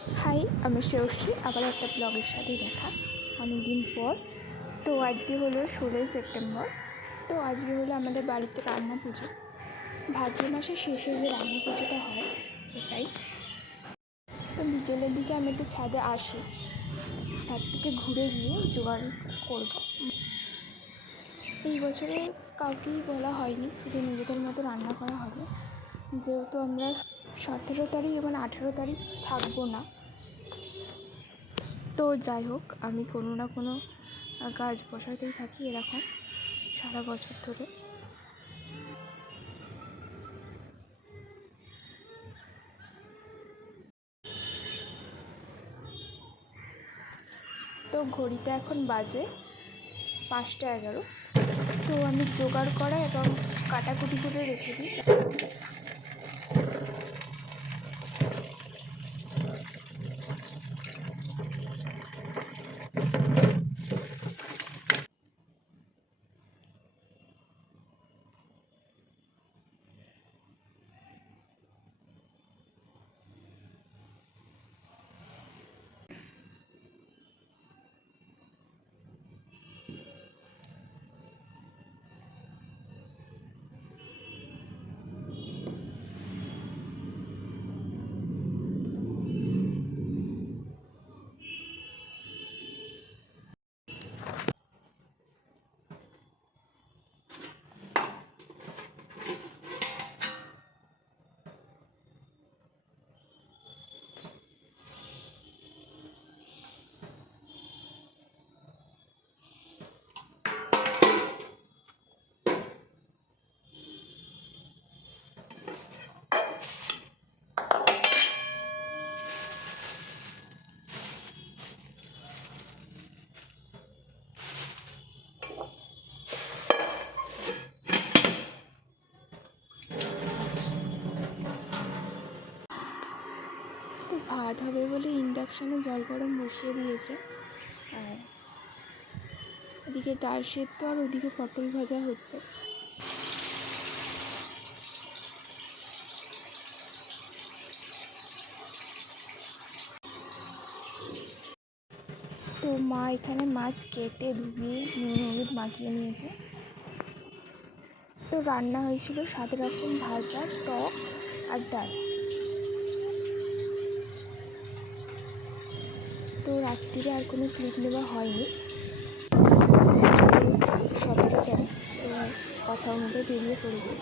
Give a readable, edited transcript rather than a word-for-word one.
High, আমি শ্রেয়শ্রী। আবার একটা ব্লগের সাথে দেখা অনেক দিন পর। তো আজকে হলো 16ই সেপ্টেম্বর। তো আজকে হলো আমাদের বাড়িতে রান্না পুজো, ভাদ্র মাসের শেষে যে রান্না পুজোটা হয় ওটাই। তো বিকেলের দিকে আমি একটু ছাদে আসি, ছাদ থেকে ঘুরে গিয়ে জোগাড় করব। এই বছরে কাউকেই বলা হয়নি, শুধু নিজেদের মতো রান্না করা হবে, যেহেতু আমরা 17 তারিখ এবং 18 তারিখ থাকবো না। তো যাই হোক, আমি কোনো না কোনো কাজ বসাতেই থাকি এরকম সারা বছর ধরে। তো ঘড়িতে এখন বাজে 5টা 11। তো আমি জোগাড় করা এবং কাটাকুটি করে রেখে দিই। তো ভাত হবে বলে ইন্ডাকশানে জল গরম বসিয়ে দিয়েছে, আর এদিকে ডাল সেদ্ধ আর ওদিকে পটল ভাজা হচ্ছে। তো মা এখানে মাছ কেটে ধুয়ে নুন হলুদ মাখিয়ে নিয়েছে। তো রান্না হয়েছিল 7 রকম ভাজা, টক আর ডাল। তো রাত্রিরে আর কোনো ক্লিপ নেওয়া হয়নি। 17 তারিখ, তো কথা অনুযায়ী বেরিয়ে পড়েছে।